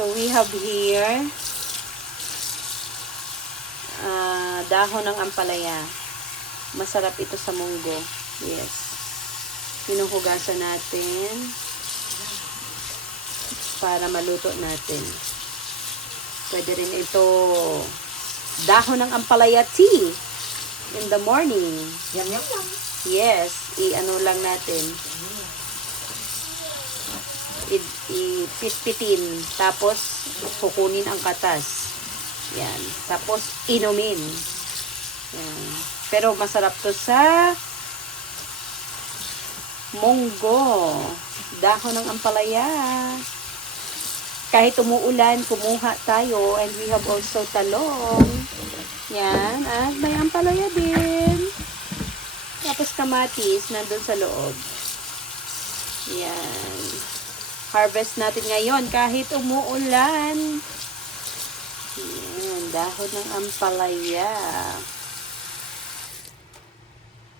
So, we have here dahon ng ampalaya. Masarap ito sa munggo. Yes. Pinuhugasan natin para maluto natin. Pwede rin ito dahon ng ampalaya tea in the morning. Yum, yum, yum. Yes. I-ano lang natin. Ipispitin. Tapos, kukunin ang katas. Yan. Tapos, inumin. Yan. Pero, masarap to sa munggo. Dahon ng ampalaya. Kahit umuulan, kumuha tayo. And we have also talong. Yan. At may ampalaya din. Tapos, kamatis. Nandun sa loob. Yan. Harvest natin ngayon kahit umuulan. Yan, dahon ng ampalaya.